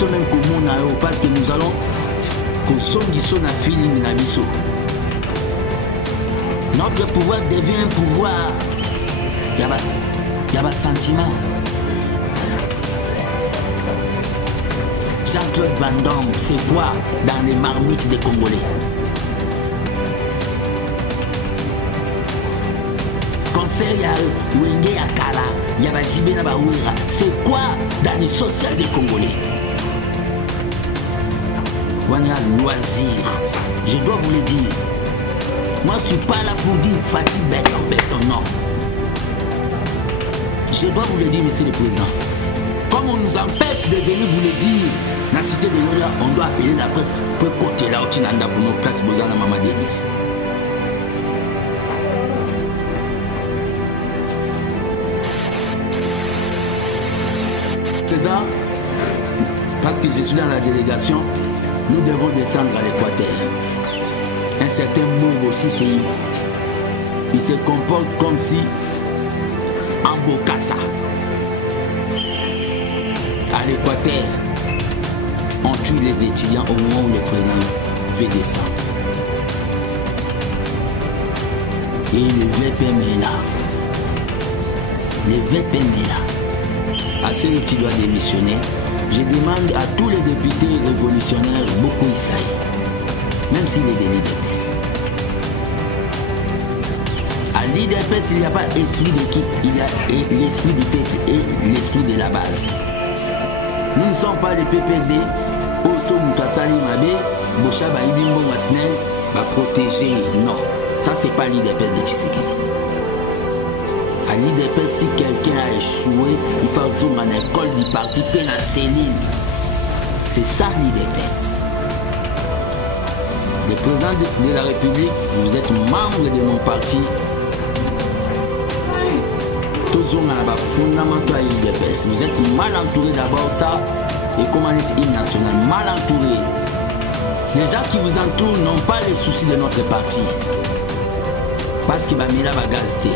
biso même komona yo parce que nous allons kosongiso na feeling na biso. Notre pouvoir devient un pouvoir. Il y a un sentiment. Jean-Claude Van Damme, c'est quoi dans les marmites des Congolais? Concert, il y a Wenge Akala, il y a Jibena Baouira. C'est quoi dans les sociales des Congolais? On a loisir. Je dois vous le dire. Moi, je ne suis pas là pour dire Fatih bête, non. Je dois vous le dire, monsieur le président. Comme on nous empêche de venir vous le dire, dans la cité de Yola, on doit appeler la presse pour côté là, au Tinanda, pour nos places, Bozana, Maman Denis. Président, parce que je suis dans la délégation, nous devons descendre à l'Équateur. Un certain Bourg aussi, il se comporte comme si en Bokassa. À l'Équateur, on tue les étudiants au moment où le président veut descendre. Et le VPM est là. Le VPM est là. À celui qui doit démissionner, je demande à tous les députés révolutionnaires, beaucoup Issaï, même s'il est des l'IDPS. À l'IDPS, il n'y a pas esprit d'équipe, il y a l'esprit du peuple et l'esprit de la base. Nous ne sommes pas les PPD, Oso Moutassali Mabe, Boshaba Ibimbo Masnel, va protéger. Non, ça c'est pas l'IDPS de Tshisekedi. À l'IDPS, si quelqu'un a échoué, il faut aller à l'école du parti, puis la cellule. C'est ça l'IDPS. Le président de la République, vous êtes membre de mon parti. Toujours dans fondamental l'IDPS. Vous êtes mal entouré d'abord ça, et comment est hymne national, mal entouré. Les gens qui vous entourent n'ont pas les soucis de notre parti. Parce qu'il va mettre la gazette.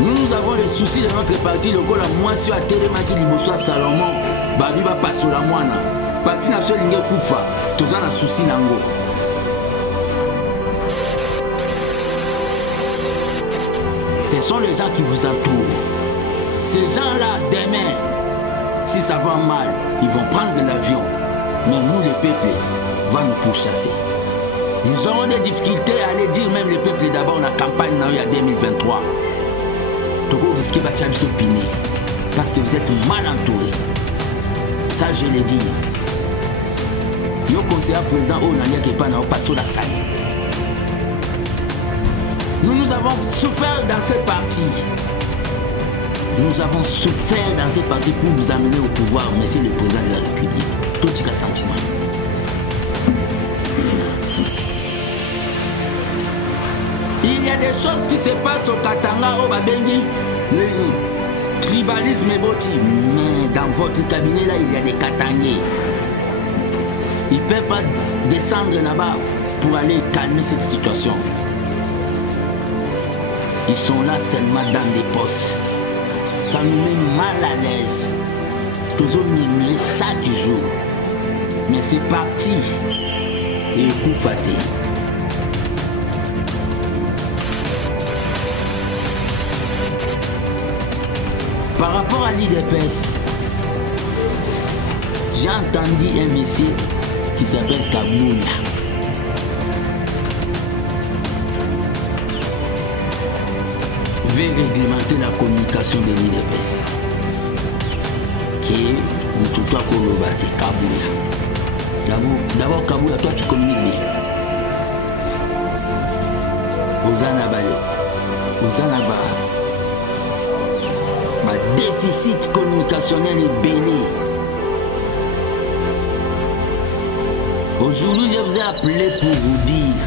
Nous avons les soucis de notre parti, le goal à moi sur la télé, qui liboso Salomon, Babi va passer la moine. Parti national Lingue Koufa, tous en a souci nango. Ce sont les gens qui vous entourent. Ces gens-là, demain, si ça va mal, ils vont prendre l'avion. Mais nous, les peuples, va nous pourchasser. Nous aurons des difficultés à aller dire même les peuples d'abord dans la campagne en 2023. Togo risque de se piner parce que vous êtes mal entourés. Ça, je l'ai dit. Le conseiller président Onania qui n'est pas dans la salle. Nous avons souffert dans ce parti. Nous avons souffert dans ce parti pour vous amener au pouvoir, monsieur le président de la République. Tout est sentiment. Il y a des choses qui se passent au Katanga, au Babengi, le tribalisme est boti. Mais dans votre cabinet là, il y a des Katangais. Ils ne peuvent pas descendre là-bas pour aller calmer cette situation. Ils sont là seulement dans des postes. Ça nous met mal à l'aise. Toujours murmurer chaque jour. Mais c'est parti. Et coup faté. Par rapport à l'IDPS, j'ai entendu un monsieur qui s'appelle Kaboula. Veut réglementer la communication de l'IDPS. Qui est tout à Kolobate, Kaboula. D'abord, Kaboula, toi tu communiques bien. Ozana Bale, Ozana Ba. Ma déficit communicationnel est béni. Aujourd'hui, je vous ai appelé pour vous dire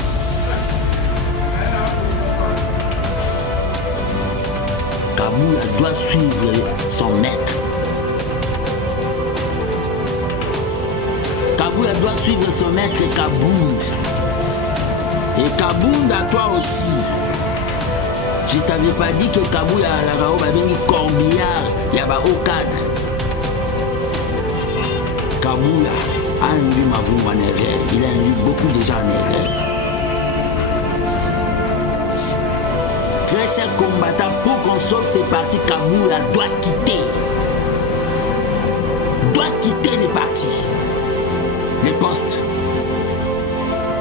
Kaboula doit suivre son maître. Kaboula doit suivre son maître Kabound. Et Kabound à toi aussi. Je t'avais pas dit que Kaboula a la Rao Babini Corbillard, il y a pas au cadre. Kaboula a induit Mavungu en erreur. Il a induit beaucoup de gens en erreur. Très chers combattants, pour qu'on sauve ces partis, Kaboula doit quitter. Doit quitter les partis. Les postes.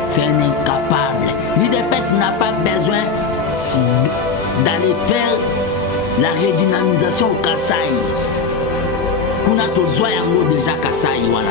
C'est un incapable. L'IDPS n'a pas besoin d'aller faire la redynamisation au Kasaï. Kuna tozwa yango déjà Kasaï, voilà.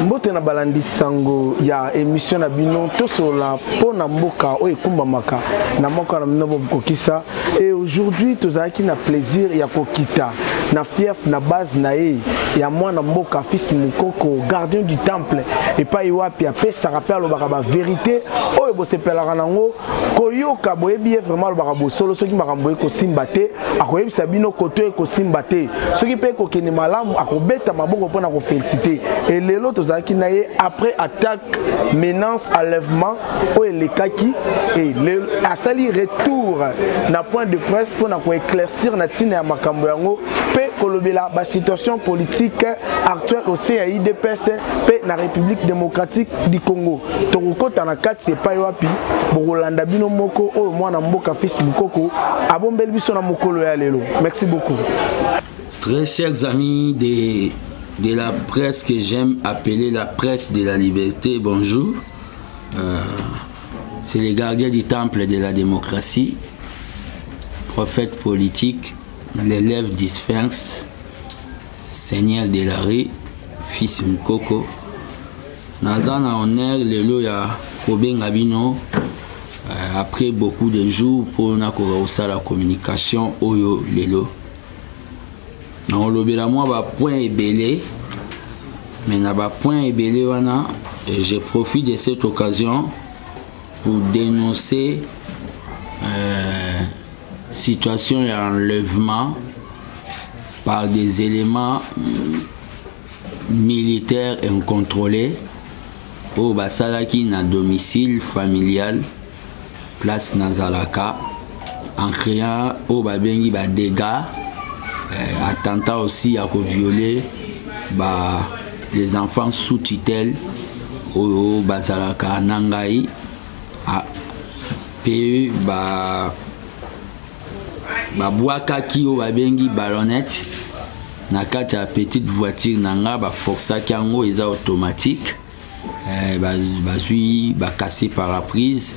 Mbote na balandi sango ya émission na bino tosola pona mboka o ekumbamaka na moko na minobo kokisa et aujourd'hui tozaki na plaisir ya kokita na fief na base na ye ya mwana mboka fils Mukoko gardien du temple et pas iwapi apesa rappel alobaka ba vérité oyo bosepelaka nango koyoka boyebi vraiment alobaka bosolo soki makambo ekosimba te akoyebisa bino koto ekosimba te soki pe kokende malamu akobeta maboko mpona koféliciter et lelo tozalaki na ye après attaque menace enlèvement oyo elekaki et asali retour na point de presse mpona koéclaircir na ntina ya makambo yango pe kolobela ba situation politique actuelle au sein ya IDPS pe na République démocratique du Congo tokokota na kati epai wapi bokolanda bino moko oyo mwana mboka fils Mukoko abombeli biso na mokolo ya lelo. Merci beaucoup. Très chers amis de la presse que j'aime appeler la presse de la liberté, bonjour. C'est les gardiens du temple de la démocratie, prophète politique, l'élève du Sphinx, seigneur de la rue, fils Mukoko. Nazana honneur lelo ya Kobenga bino après beaucoup de jours pour na kosa la communication oyo lelo. Na olobela moi ba point ebele mais na ba point ebele wana je profite de cette occasion pour dénoncer situation d'enlèvement par des éléments militaires incontrôlés au basalaki na domicile familial place Nazalaka en créant au babengi ba dégâts attentat aussi à violer les enfants sous tutelle au basalaka nangai a pe boakaki au babengi ballonnette na kati ya petite voiture nanga ba forçaki yango eza automatique bazui cassé paraprise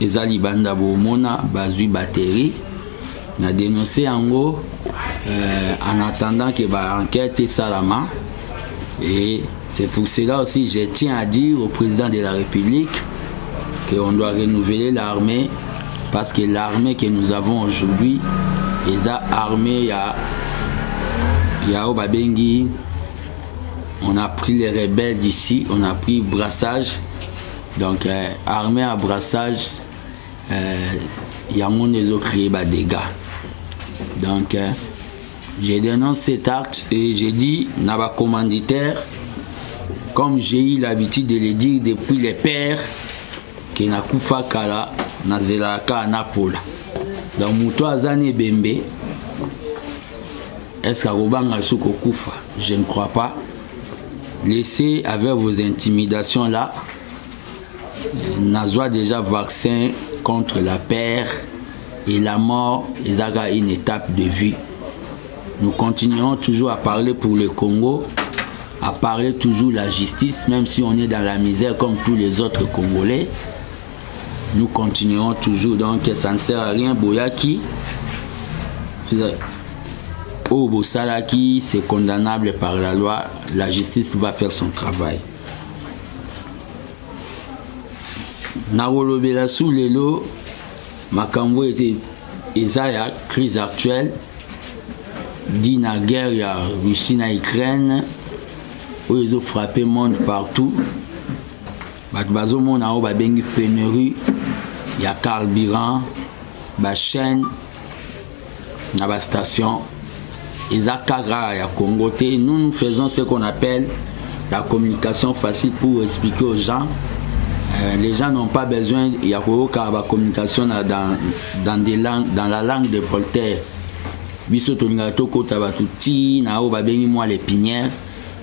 eza libanda bomona bazui batterie na dénoncé yango en attendant que enquête et salama. Et c'est pour cela aussi je tiens à dire au président de la République qu'on doit renouveler l'armée parce que l'armée que nous avons aujourd'hui est armée ya Obabengi. On a pris les rebelles d'ici, on a pris brassage. Donc armée à brassage, il y a mon créé des dégâts. Donc je dénonce cet acte et j'ai dit Naba commanditaire, comme j'ai eu l'habitude de le dire depuis les pères, que na kufa kala na zelaka anapola. Donc muto azane bembe, est-ce qu'Arobanga souko kufa? Je ne crois pas. Laissez avec vos intimidations là. Nazwa déjà vaccin contre la peur et la mort, ils ont une étape de vie. Nous continuerons toujours à parler pour le Congo, à parler toujours de la justice, même si on est dans la misère comme tous les autres Congolais. Nous continuerons toujours, donc ça ne sert à rien. Boyaki, Obosalaki, c'est condamnable par la loi, la justice va faire son travail. Narolobela sous lelo, Makambo était Isaiah, crise actuelle, dit na guerre, il y a Russie na Ukraine, où ils ont frappé le monde partout. Bazo mon a bengi pénurie, il y a carburant, ba chaîne, na ba station. Isakara ya Congoté, nous faisons ce qu'on appelle la communication facile pour expliquer aux gens Les gens n'ont pas besoin, il y a la communication dans la langue de Voltaire. Biso tolingato kota batu ti na o babengi moi l'épinière,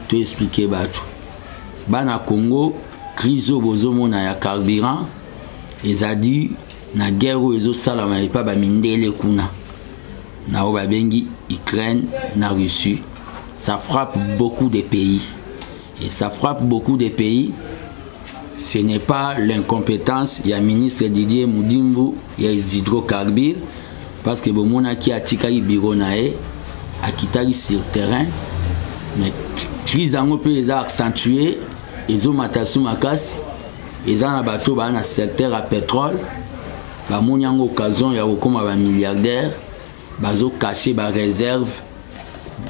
to expliquer batu. Bana Congo, crise bozomona ya carburant, ezadi na guerre ezo salama pa ba mindele kuna. Na o babengi Ukraine, na Russie. Ça frappe beaucoup de pays. Et ça frappe beaucoup de pays. Ce n'est pas l'incompétence, il y a le ministre Didier Moudimbu, il y a les hydrocarbures, parce que bon mon qui a tikali bironae, a kitali sur terrain, mais crise en peut les accentuer, ils ont matasu makas, ils ont un bateau dans un secteur à pétrole, bah mon y a une occasion, il y a comme un milliardaire, bazo caché ba réserve,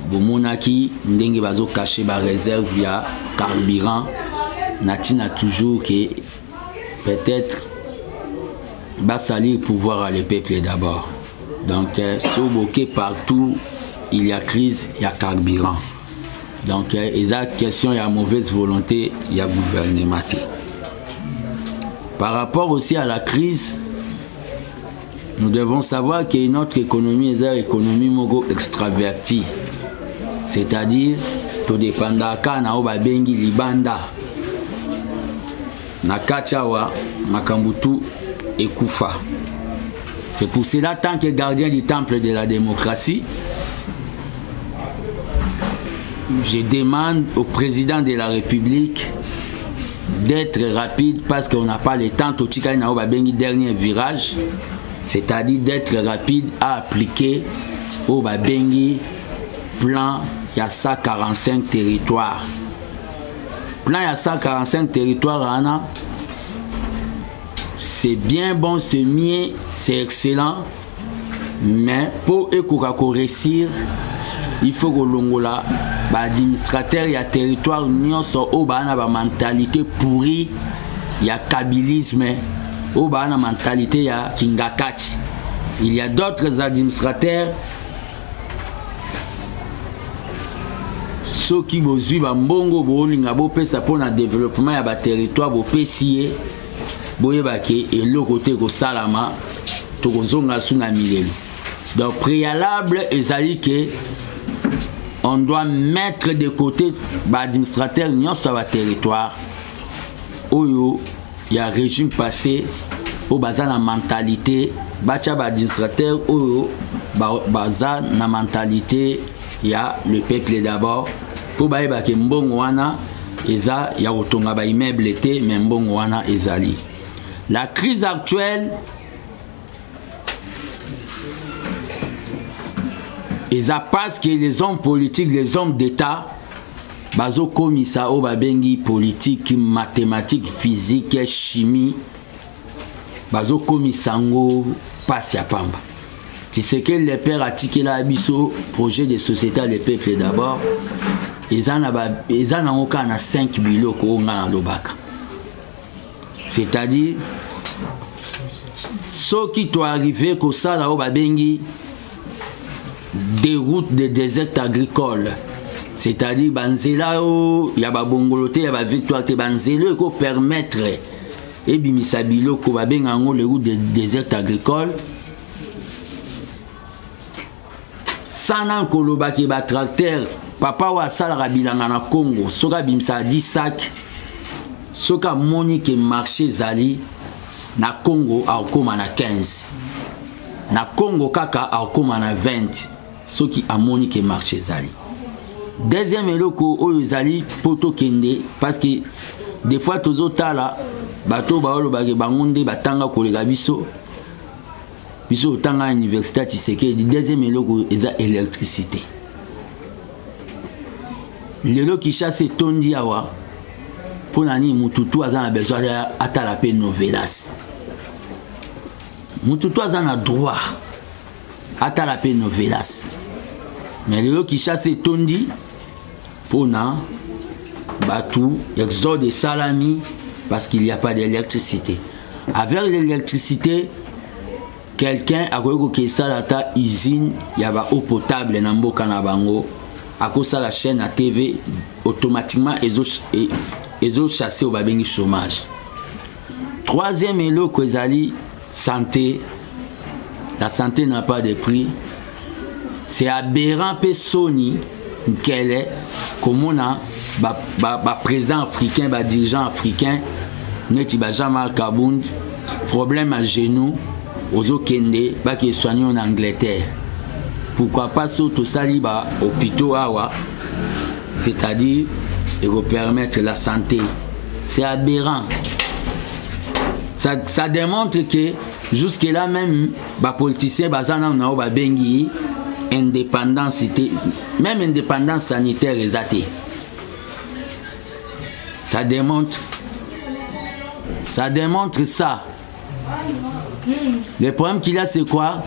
bon mon qui n'dengue bazo caché ba réserve il y a carburant. Natina toujours que peut-être va salir le pouvoir à les peuples d'abord. Donc, partout il y a crise, il y a carburant. Donc, il y a question, il y a mauvaise volonté, il y a gouvernement. Par rapport aussi à la crise, nous devons savoir que notre économie est une économie extravertie. C'est-à-dire, tout dépend de na oba bengi libanda. Nakachawa Makambutu et Koufa. C'est pour cela, tant que gardien du temple de la démocratie, je demande au président de la République d'être rapide parce qu'on n'a pas le temps. Totika na oba bengi dernier virage, c'est-à-dire d'être rapide à appliquer au babengi plan il y a 145 territoires. Plan il y a 145 territoires, c'est bien bon, c'est mieux, c'est excellent, mais pour réussir, il faut que l'ongola, l'administrateur, il y a territoire, nous sommes une mentalité pourrie, il y a kabylisme, une mentalité, il y a kingakati. Il y a d'autres administrateurs. Ceux qui ont vu Bambongo, Bolinga, Bopesa pour le développement de territoire, Bopesier, Boyebake, et le côté de Salama, Togozonga Sunamilelu. Donc, préalable, il que on doit mettre de côté l'administrateur sur le territoire. Où il y a un régime passé, où il y a la mentalité, l'administrateur, où il y a la mentalité, il y a le peuple d'abord. Pour que mbongo wana eza ya kotonga ba immeuble te mais mbongo wana ezali. La crise actuelle eza parce que les hommes politiques, les hommes d'État bazo komisa o babengi politique, mathématiques, physique, chimie bazo komisango passe ya pamba. C'est ce que les pères a tiqué là abisso projet de société les peuples d'abord. Ils en ont 5 biloko dans l'obaka. C'est-à-dire, ceux qui sont arrivés comme ça là au babengi des routes de désert agricole. C'est-à-dire, banzela il y a babongolote, il y a victoire te banzela qui permettre et bimisa biloko babengango les routes de désert agricole. Sans koloba ki ba tracteur papa wa sala bilanga na Congo soka bimsa 10 sacs soka moni ke marché zali na Congo a koma na 15 na Congo kaka a koma na 20 soki amoni ke marché zali. Deuxième eloko oyo zali poto kende parce que des fois tozotala bato ba oloba ke bangonde batanga kolega biso biso tanga université Tshisekedi. Deuxième eloko eza électricité. Lelo qui chasse tondi awa pour nani mututu aza na besoin atala pe novelas. Mututu aza na droit atala pe novelas. Mais lelo qui chasse tondi pour na batou exode salami parce qu'il n'y a pas d'électricité. Avec l'électricité, quelqu'un a dit que ça la usine, il y a eau potable dans mboka na bango. À cause de la chaîne à TV, automatiquement ils ont chassé au babengi chômage. Troisième eloko ezali santé. La santé n'a pas de prix. C'est aberrant pe soni qu'elle est comme on a président africain, dirigeant africain, neti Jamal Kabound, problème à genoux, aux Okende, qui soigné en Angleterre. Pourquoi pas tout ça liba hôpitaux awa, c'est-à-dire et permettre la santé. C'est aberrant. Ça démontre que jusque-là même, les politiciens ont bengi indépendance, même indépendance sanitaire exatée. Ça démontre ça. Le problème qu'il y a, c'est quoi?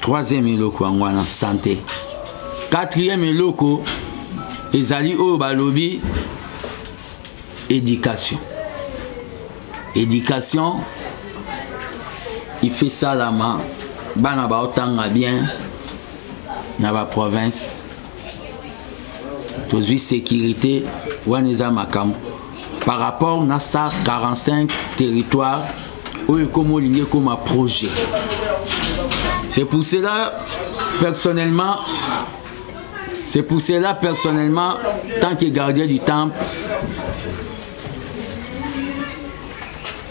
Troisième eloko en santé. Quatrième eloko, ezali o balobi éducation. Éducation, il fait ça la main. Bana ba otanga bien na ba province. Toujours sécurité waneza makam. Par rapport à ça 45 territoires où il comme ligne comme un projet. C'est pour cela personnellement, tant que gardien du temple,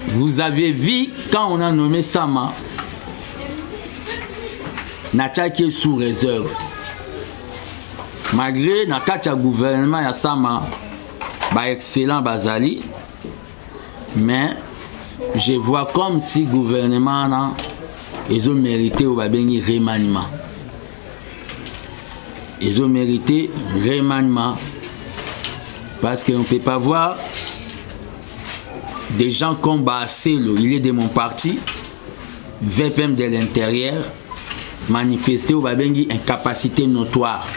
vous avez vu quand on a nommé Sama, Natia qui est sous réserve. Malgré le gouvernement ya Sama, excellent Bazali, mais je vois comme si le gouvernement ils ont mérité au remaniement. Ils ont mérité remaniement parce qu'on ne peut pas voir des gens comme Basselo, il est de mon parti, VPM de l'intérieur, manifester au Babengi incapacité notoire.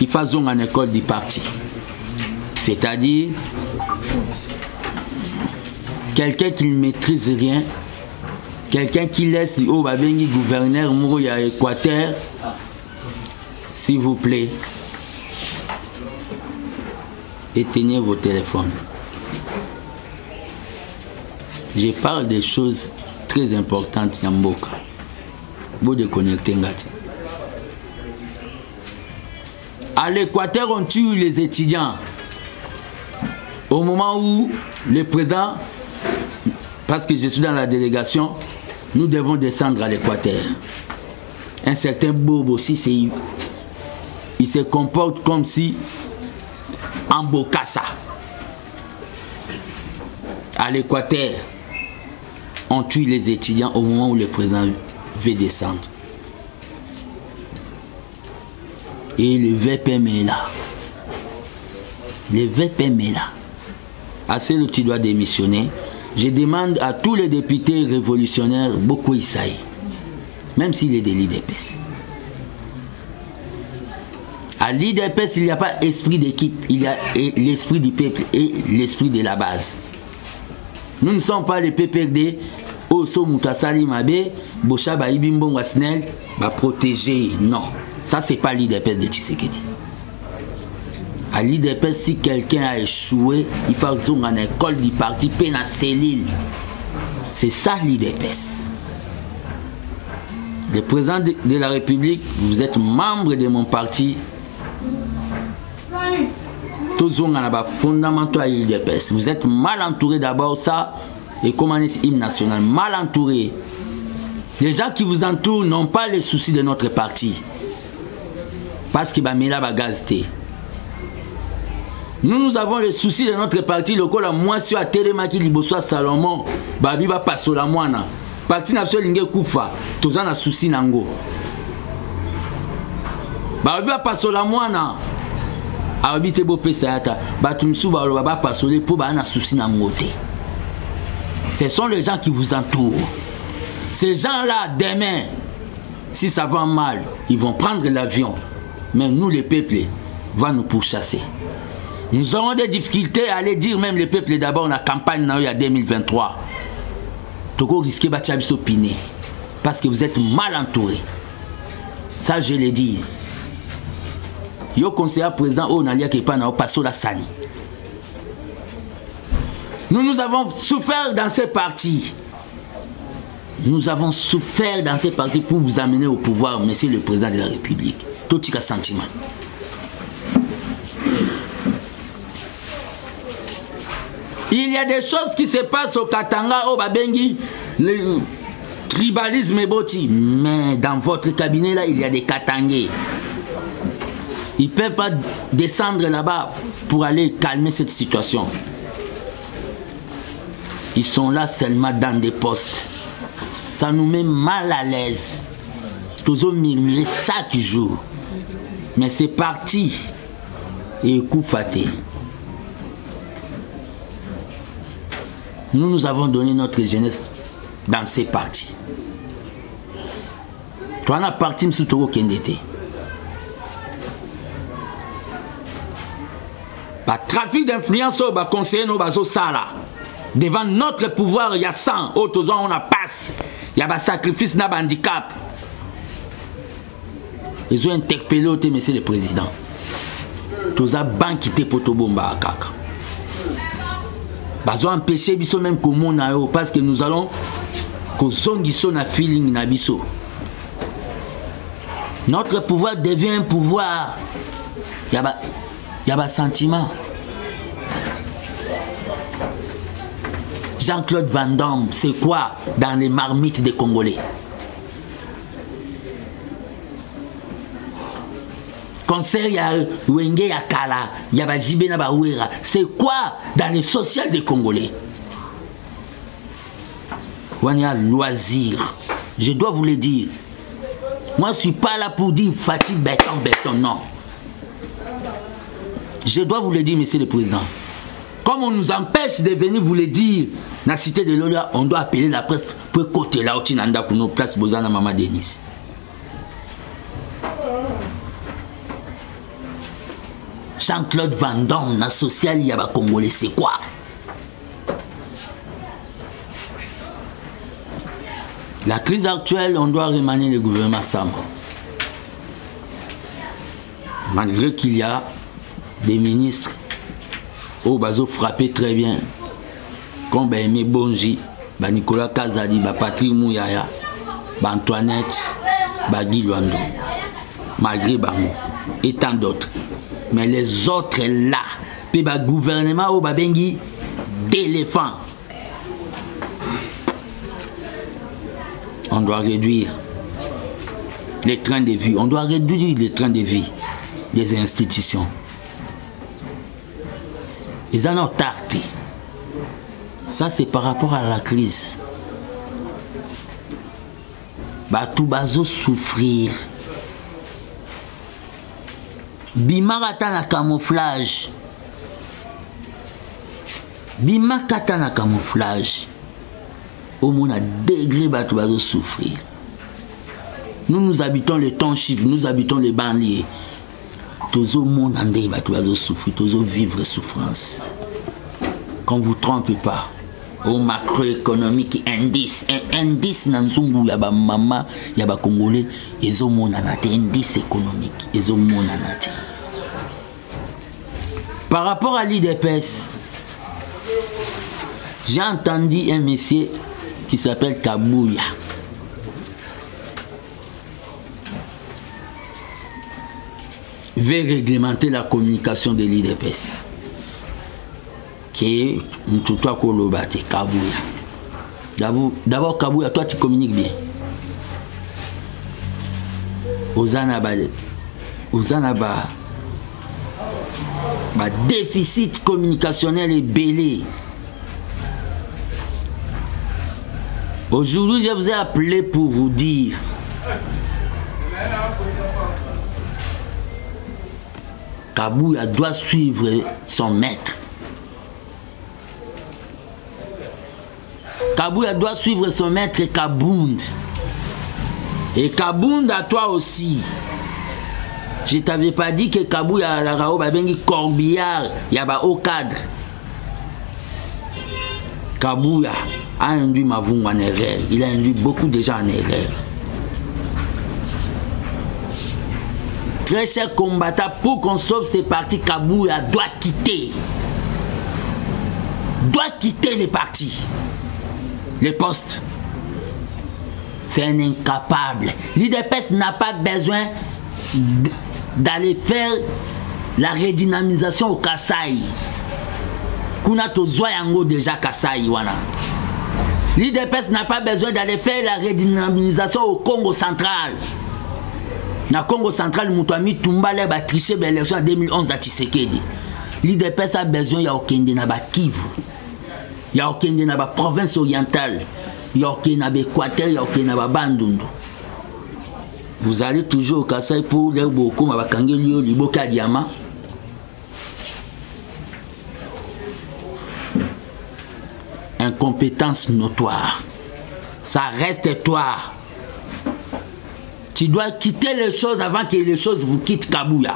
Il faisait en école du parti. C'est-à-dire quelqu'un qui ne maîtrise rien, quelqu'un qui laisse au Babengi gouverneur Mourouya Équateur, s'il vous plaît, éteignez vos téléphones. Je parle des choses très importantes, Yamboka. Vous déconnectez, Ngati. À l'Équateur, on tue les étudiants. Au moment où le président, parce que je suis dans la délégation, nous devons descendre à l'Équateur. Un certain Bobo aussi, il se comporte comme si en Bokassa. À l'Équateur, on tue les étudiants au moment où le président veut descendre. Et le VPM est là. Le VPM est là. Assez le tu dois démissionner. Je demande à tous les députés révolutionnaires, beaucoup Isaïe, même s'il est de l'IDPS. À l'IDPS, il n'y a pas esprit d'équipe, il y a l'esprit du peuple et l'esprit de la base. Nous ne sommes pas les PPRD, Oso Moutasali Mabe, Bocha Baïbimbo Wasnel, va protéger. Non, ça c'est pas l'IDPS de Tshisekedi. À l'IDPS, si quelqu'un a échoué, il faut aller en école du parti, peine à cellule. C'est ça l'IDPS. Le président de la République, vous êtes membre de mon parti. Tous on a fondamentaux à l'IDPS. Vous êtes mal entouré d'abord, ça, et comme on est hymne national, mal entouré. Les gens qui vous entourent n'ont pas les soucis de notre parti. Parce qu'il va mettre la bagazité. Nous avons les soucis de notre parti. Le col à moi sur la Télémaki Libosoa Salomon, Babi va passer la moine. Parti national Lingue Koufa, tous en a souci nango. Babi va passer la moine. Arbite beau pesayata, batumsu baloba passer pour ba na souci nango. Ce sont les gens qui vous entourent. Ces gens-là, demain, si ça va mal, ils vont prendre l'avion. Mais nous, les peuples, va nous pourchasser. Nous aurons des difficultés à aller dire même les peuples d'abord la campagne il y a 2023. Toko risquer de piné parce que vous êtes mal entourés. Ça, je l'ai dit. Yo conseiller président au Nalia qui pas na passo la sani. Nous avons souffert dans ces partis. Nous avons souffert dans ces partis pour vous amener au pouvoir, monsieur le président de la République. Tout un sentiment. Il y a des choses qui se passent au Katanga, au Babengi, le tribalisme est boti. Mais dans votre cabinet, là, il y a des Katangais. Ils ne peuvent pas descendre là-bas pour aller calmer cette situation. Ils sont là seulement dans des postes. Ça nous met mal à l'aise. Toujours murmurer chaque jour. Mais c'est parti. Et coup faté. Nous avons donné notre jeunesse dans ces partis. Toi, on a parti sous Togo Kendete. Bah, trafic d'influence au bas conseiller nos bateaux sala. Devant notre pouvoir, il y a 100. Autres on a passe. Il y a un sacrifice, il y a un handicap. Ils ont interpellé au monsieur le président. Tous les banques qui étaient pour Tobomba à Kaka. Ils ont empêché biso même comme on parce que nous allons na feeling na biso. Notre pouvoir devient un pouvoir. Il y a un sentiment. Jean-Claude Van Damme, c'est quoi dans les marmites des Congolais? Concert, il y a Wenge, il y a Kala, il y a Jibé Nabawera. C'est quoi dans les sociales des Congolais? Il y a loisir. Je dois vous le dire. Moi, je ne suis pas là pour dire fatigue, béton, non. Je dois vous le dire, monsieur le président. Comme on nous empêche de venir vous le dire, dans la cité de l'Olia, on doit appeler la presse pour côté là, pour nos places, Bozana Mama Denis. Jean-Claude Van Damme, la sociale, il y a un Congolais, c'est quoi? La crise actuelle, on doit remanier le gouvernement Sama. Malgré qu'il y a des ministres au Bazo frappé très bien, comme Aimé Bonji, Nicolas Kazadi, Patrick Mouyaya, Antoinette, Guy Luando, malgré Bango, et tant d'autres. Mais les autres là, puis le gouvernement au Babengi d'éléphants. On doit réduire les trains de vie. On doit réduire les trains de vie des institutions. Ils en ont tardé. Ça, c'est par rapport à la crise. Tout bazo souffrir. Bimarata na camouflage. Bimakata na camouflage. Au moins à degré bato bazo souffrir. Nous habitons les townships, nous habitons les banlieues. Tous au monde andé bato bazo souffrir, tous au vivre souffrance. Qu'on vous trompe pas. Au macroéconomique indice, indice nanzungu yaba mama yaba congolais, ils ont mon anate indice économique, ils ont mon anate. Par rapport à l'IDPS, j'ai entendu un monsieur qui s'appelle Kabouya. Veut réglementer la communication de l'IDPS. Qui est Mtutua Kolobate, Kabouya. D'abord, Kabouya, toi tu communiques bien. Ozanaba, déficit communicationnel est belé. Aujourd'hui, je vous ai appelé pour vous dire Kabouya doit suivre son maître. Kabouya doit suivre son maître Kabound. Et Kabound à toi aussi. Je t'avais pas dit que Kabouya la Rao Babengi Corbillard, il y a un haut cadre. Kabouya a induit Mavungu en erreur. Il a induit beaucoup de gens en erreur. Très cher combattant, pour qu'on sauve ces partis, Kabouya doit quitter. doit quitter les partis, les postes. C'est un incapable. L'IDPS n'a pas besoin d'aller faire la redynamisation au Kasaï. Kuna tozwa yango déjà Kasaï wana. L'IDPS n'a pas besoin d'aller faire la redynamisation au Congo central. Na Congo central, Moutouami Toumbale a triché l'élection en 2011 à Tshisekedi. L'IDPS a besoin ya okende na ba Kivu. Ya okende na ba province orientale. Ya okende na ba Équateur, ya okende na ba Bandundu. Vous allez toujours au Kasaï pour les beaucoup ma bakangeli liboka diamant. Incompétence notoire. Ça reste toi. Tu dois quitter les choses avant que les choses vous quittent Kabouya.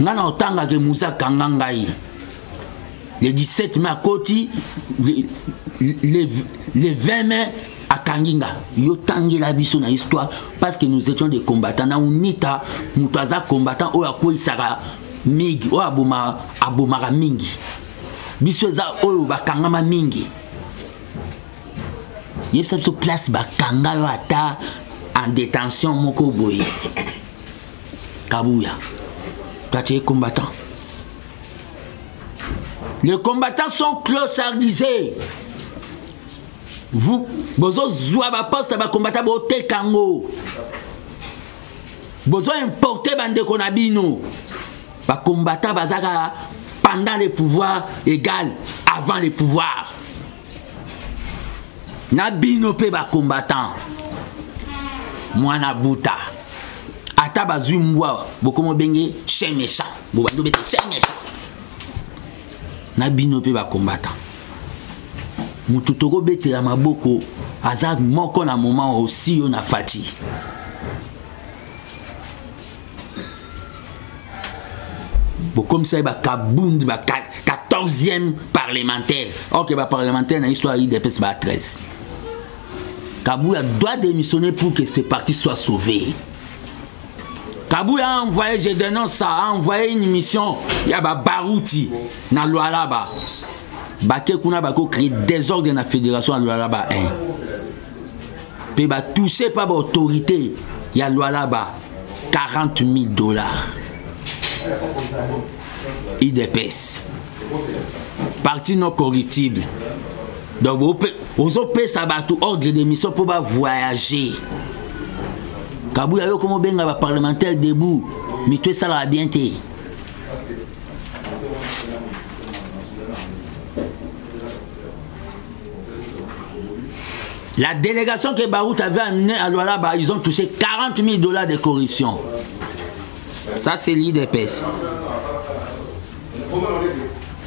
Nana otanga ke Moussa Kangangaï. Le 17 mai à Koti, les 20 mai à Kanginga. Yo tangi la biso na histoire parce que nous étions des combattants. Na unita mutaza combattant o akoi sara mingi o abomara mingi. Biso za o bakangama mingi. Yep sa place bakanga yo ata en détention moko boye. Kabouya. Toi tu es combattant. Les combattants sont clochardisés. Vous, bozo zouaba poste ba combattant bote kango. Bozo importer bande konabino. Ba combattant bazaka pendant les pouvoirs égal avant les pouvoirs. Nabino pe ba combattant. Mwana buta. Ata bazui mbwa bokomo benge chemesha. Bobando bete chemesha. Nabino pe ba combattant. Mututoko bete la maboko azad moko na moment aussi on a fati. Bon comme ça ba kabound ba 14e parlementaire. OK ba parlementaire na histoire IDPS ba 13. Kabouya doit démissionner pour que ce parti soit sauvé. Kabouya a envoyé, je dénonce ça, a envoyé une mission, il y a Barouti, na Lualaba. Baké Kuna Bako crée désordre dans la fédération à Lualaba 1. Puis ba touché par l'autorité, il y a Lualaba, $40,000. IDPS. Parti non corruptible. Donc, aux autres ça va tout ordre de mission pour voyager. Kabouya yo comme benga ba parlementaire debout, mais tout ça la bien té. La délégation que Barout avait amenée à Lualaba, ils ont touché $40,000 de corruption. Ça c'est l'IDPS.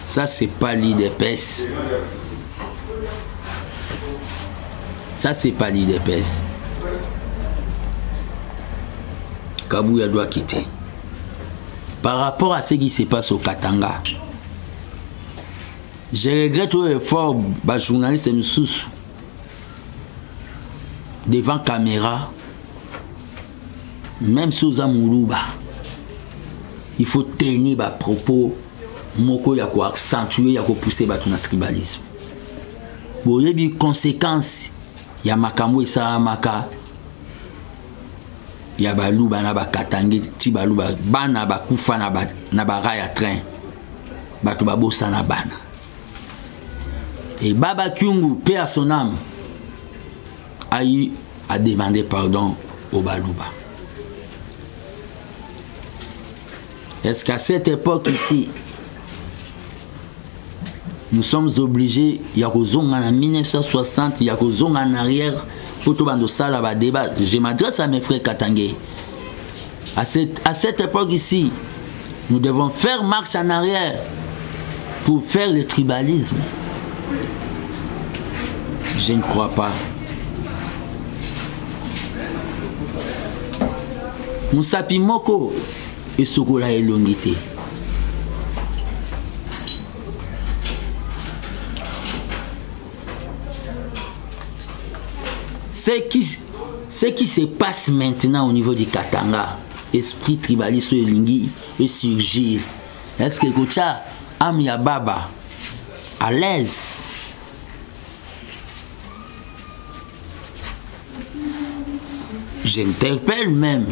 Ça c'est pas l'IDPS. Ça c'est pas l'IDPS. Kabouya doit quitter. Par rapport à ce qui se passe au Katanga, je regrette l'effort des journalistes devant caméra, même sous Amourouba. Il faut tenir des propos moko ya ko accentuer ya ko pousser batu na tribalisme. Boye bi conséquence ya makambo isa maka ya baluba na bakatangi ti baluba bana bakufa na baraya train batu babosa na bana. Et Baba Kyungu, paix à son âme, a eu à demander pardon au baluba. Est-ce qu'à cette époque ici, nous sommes obligés, il y a en 1960, il y a en arrière, pour tout le monde débat. Je m'adresse à mes frères Katangé. À cette époque ici, nous devons faire marche en arrière pour faire le tribalisme. Je ne crois pas. Moussapi Moko et Sokola et Longité. Ce qui se passe maintenant au niveau du Katanga, esprit tribaliste et lingui et surgir. est-ce que Kocha Amia Baba à l'aise? J'interpelle même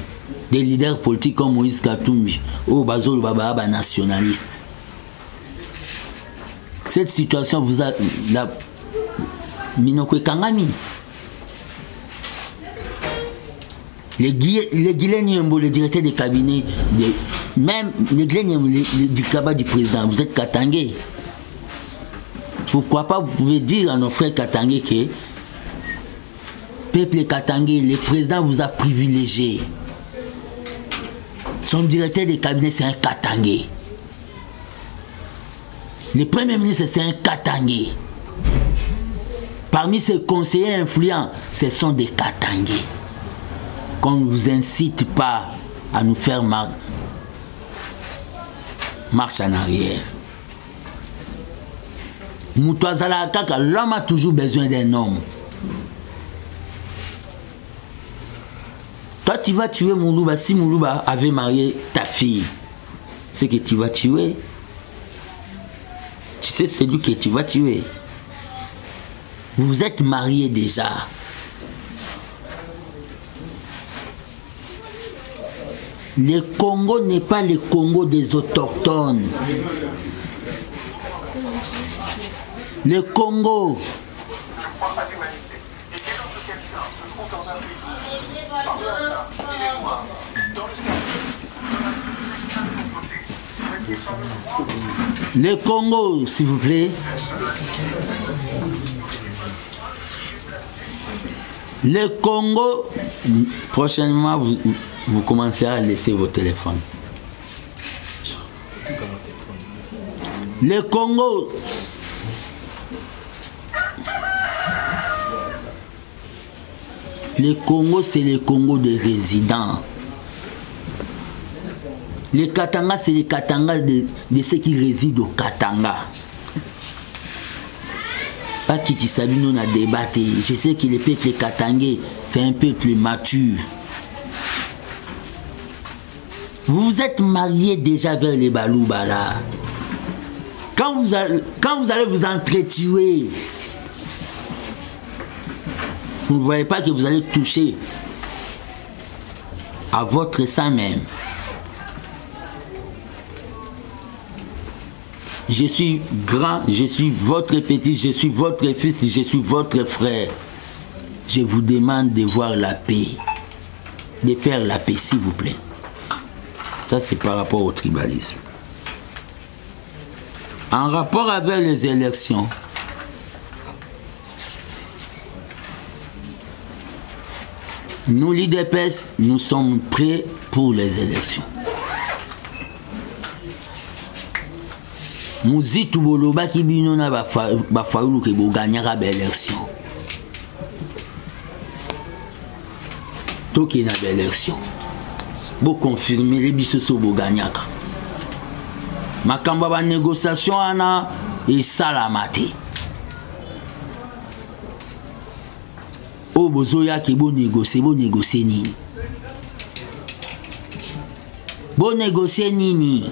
des leaders politiques comme Moïse Katumbi ou Bazo Baba nationaliste. Cette situation vous a la Minokwe Kangami. Les Guileniembo, le directeur des cabinets, même les Guileniembo, du cabas du président, vous êtes Katangé. Pourquoi pas vous pouvez dire à nos frères Katangé que peuple Katangé, le président vous a privilégié. Son directeur des cabinets, c'est un Katangé. Le premier ministre, c'est un Katangé. Parmi ses conseillers influents, ce sont des Katangés. Qu'on ne vous incite pas à nous faire marche en arrière. L'homme a toujours besoin d'un homme. Toi, tu vas tuer Moulouba. Si Moulouba avait marié ta fille, c'est que tu vas tuer. Tu sais, c'est lui que tu vas tuer. Vous vous êtes mariés déjà. Le Congo n'est pas le Congo des autochtones. Le Congo. Le Congo, s'il vous plaît. Le Congo, prochainement, vous commencez à laisser vos téléphones. Le Congo, c'est le Congo des résidents. Les Katanga, c'est les Katanga de ceux qui résident au Katanga. Pas qui s'habille, nous on a débattu. Je sais que le peuple katangais, c'est un peuple mature. Vous vous êtes mariés déjà vers les Balouba là. Quand vous allez vous entretuer, vous ne voyez pas que vous allez toucher à votre sang même. Je suis grand, je suis votre petit, je suis votre fils, je suis votre frère. Je vous demande de voir la paix, de faire la paix, s'il vous plaît. Ça, c'est par rapport au tribalisme. En rapport avec les élections, nous, l'IDPS, nous sommes prêts pour les élections. Muzitu boloba ki bino na ba faulu ke bo gagnera ba élection. Toki na ba élection. Bo confirmer les bisoso bo gagnaka. Makamba ba négociation ana et salamate. O bozoya ki bo négocier nini. Bo négocier nini.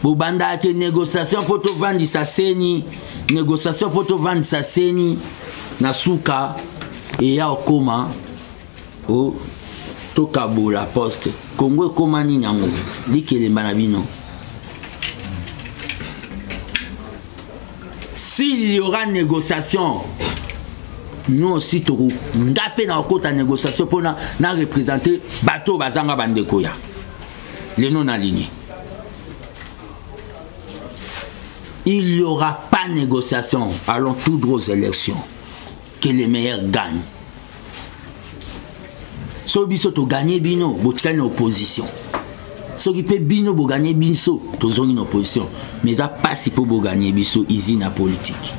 Bobanda ke négociation pour te vendre sa seni, négociation pour te vendre sa seni na suka et ya okoma o tokabo la poste Congo koma ni nyango likele banabino. S'il y aura négociation, nous aussi toko ngapé na okota négociation pour na représenter bateau bazanga bandeko ya les non alignés. Il n'y aura pas de négociation. Allons tout droit aux élections. Que les meilleurs gagnent. Si vous avez gagné bino, vous avez une opposition. Si vous avez bino, vous gagner biso, vous avez une opposition. Mais ça passe pour vous gagner biso, ici na politique.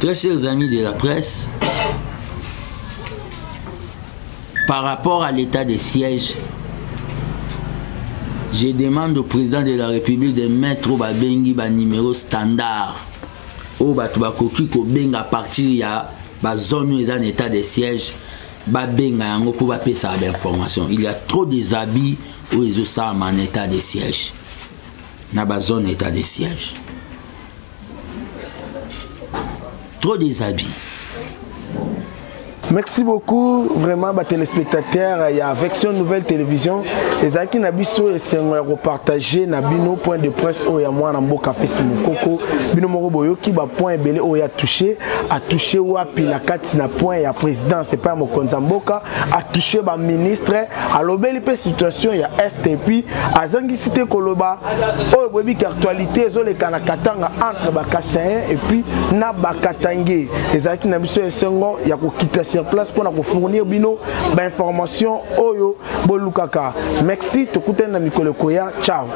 Très chers amis de la presse, par rapport à l'état de siège, je demande au président de la République de mettre au babengi ba numéro standard. Au batu bakoki ko benga à partir ya ba zone dans état de siège babenga yango pour bapesa information. Il y a trop des habits où ils sont en état de siège. Dans la zone état de siège. Trop des habits. Merci beaucoup, vraiment, les téléspectateurs. Il y a Vection Nouvelle Télévision. Les acquis Nabiso et c'est repartagé na bino point de presse où il y a moi dans café Simokoko. Bino Moroboyo qui va point belé où il y a touché ou à la carte na point il y a président c'est pas mon Konzamboka a touché ba ministre à l'obéli pe situation il y a STP à Zangi cité Koloba oh bobi qui actualité zo les kanakatanga entre ba Kassayen et puis na ba Katangé. Les acquis Nabiso et sengo il y a ko quitter sur place pour nous fournir bino ba information oyo bolukaka. Merci, Tokuten na Mikolo Koya. Ciao.